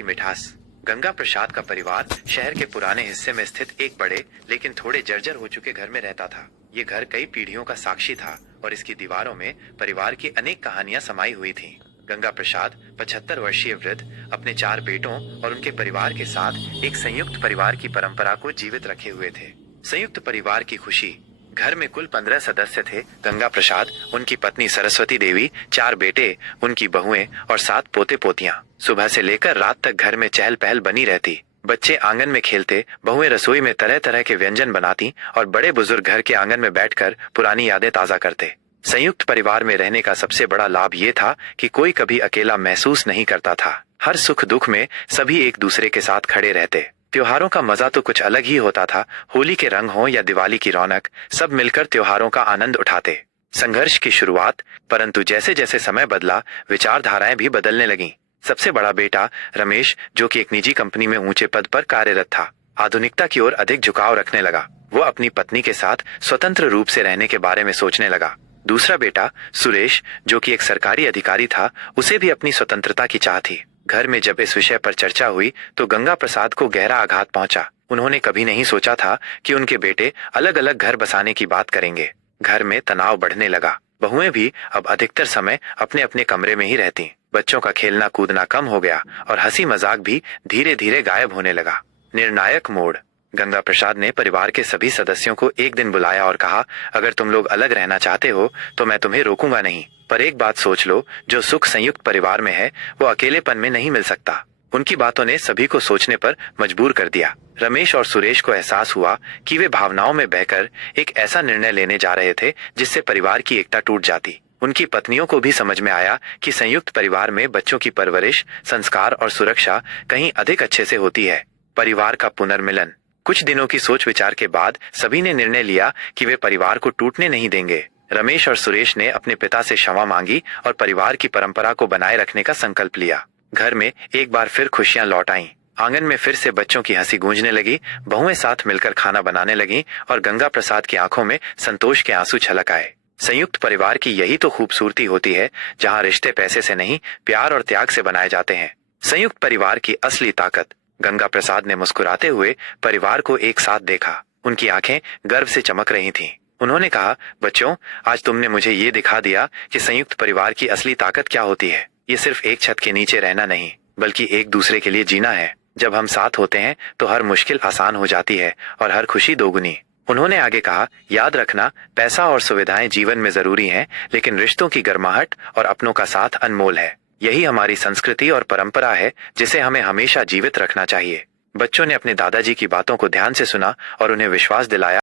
की मिठास। गंगा प्रसाद का परिवार शहर के पुराने हिस्से में स्थित एक बड़े लेकिन थोड़े जर्जर हो चुके घर में रहता था। ये घर कई पीढ़ियों का साक्षी था और इसकी दीवारों में परिवार की अनेक कहानियां समाई हुई थीं। गंगा प्रसाद 75 वर्षीय वृद्ध अपने 4 बेटों और उनके परिवार के साथ एक संयुक्त परिवार की परंपरा को जीवित रखे हुए थे। संयुक्त परिवार की खुशी। घर में कुल 15 सदस्य थे। गंगा प्रसाद, उनकी पत्नी सरस्वती देवी, 4 बेटे, उनकी बहुएं और 7 पोते पोतियां। सुबह से लेकर रात तक घर में चहल पहल बनी रहती। बच्चे आंगन में खेलते, बहुएं रसोई में तरह तरह के व्यंजन बनाती और बड़े बुजुर्ग घर के आंगन में बैठकर पुरानी यादें ताजा करते। संयुक्त परिवार में रहने का सबसे बड़ा लाभ ये था कि कोई कभी अकेला महसूस नहीं करता था। हर सुख दुख में सभी एक दूसरे के साथ खड़े रहते। त्योहारों का मजा तो कुछ अलग ही होता था। होली के रंग हो या दिवाली की रौनक, सब मिलकर त्योहारों का आनंद उठाते। संघर्ष की शुरुआत, परंतु जैसे जैसे समय बदला विचारधाराएं भी बदलने लगीं। सबसे बड़ा बेटा रमेश, जो कि एक निजी कंपनी में ऊंचे पद पर कार्यरत था, आधुनिकता की ओर अधिक झुकाव रखने लगा। वो अपनी पत्नी के साथ स्वतंत्र रूप से रहने के बारे में सोचने लगा। दूसरा बेटा सुरेश, जो कि एक सरकारी अधिकारी था, उसे भी अपनी स्वतंत्रता की चाह थी। घर में जब इस विषय पर चर्चा हुई तो गंगा प्रसाद को गहरा आघात पहुंचा। उन्होंने कभी नहीं सोचा था कि उनके बेटे अलग अलग घर बसाने की बात करेंगे। घर में तनाव बढ़ने लगा। बहुएं भी अब अधिकतर समय अपने अपने कमरे में ही रहती। बच्चों का खेलना कूदना कम हो गया और हंसी मजाक भी धीरे धीरे गायब होने लगा। निर्णायक मोड़। गंगा प्रसाद ने परिवार के सभी सदस्यों को एक दिन बुलाया और कहा, अगर तुम लोग अलग रहना चाहते हो तो मैं तुम्हें रोकूंगा नहीं, पर एक बात सोच लो, जो सुख संयुक्त परिवार में है वो अकेलेपन में नहीं मिल सकता। उनकी बातों ने सभी को सोचने पर मजबूर कर दिया। रमेश और सुरेश को एहसास हुआ कि वे भावनाओं में बहकर एक ऐसा निर्णय लेने जा रहे थे जिससे परिवार की एकता टूट जाती। उनकी पत्नियों को भी समझ में आया कि संयुक्त परिवार में बच्चों की परवरिश, संस्कार और सुरक्षा कहीं अधिक अच्छे से होती है। परिवार का पुनर्मिलन। कुछ दिनों की सोच विचार के बाद सभी ने निर्णय लिया कि वे परिवार को टूटने नहीं देंगे। रमेश और सुरेश ने अपने पिता से क्षमा मांगी और परिवार की परंपरा को बनाए रखने का संकल्प लिया। घर में एक बार फिर खुशियां लौट आईं। आंगन में फिर से बच्चों की हंसी गूंजने लगी। बहुएं साथ मिलकर खाना बनाने लगीं और गंगा प्रसाद की आंखों में संतोष के आंसू छलक आए। संयुक्त परिवार की यही तो खूबसूरती होती है, जहां रिश्ते पैसे से नहीं, प्यार और त्याग से बनाए जाते हैं। संयुक्त परिवार की असली ताकत। गंगा प्रसाद ने मुस्कुराते हुए परिवार को एक साथ देखा। उनकी आंखें गर्व से चमक रही थीं। उन्होंने कहा, बच्चों, आज तुमने मुझे ये दिखा दिया कि संयुक्त परिवार की असली ताकत क्या होती है। ये सिर्फ एक छत के नीचे रहना नहीं, बल्कि एक दूसरे के लिए जीना है। जब हम साथ होते हैं तो हर मुश्किल आसान हो जाती है और हर खुशी दोगुनी। उन्होंने आगे कहा, याद रखना, पैसा और सुविधाएं जीवन में जरूरी हैं, लेकिन रिश्तों की गर्माहट और अपनों का साथ अनमोल है। यही हमारी संस्कृति और परंपरा है जिसे हमें हमेशा जीवित रखना चाहिए। बच्चों ने अपने दादाजी की बातों को ध्यान से सुना और उन्हें विश्वास दिलाया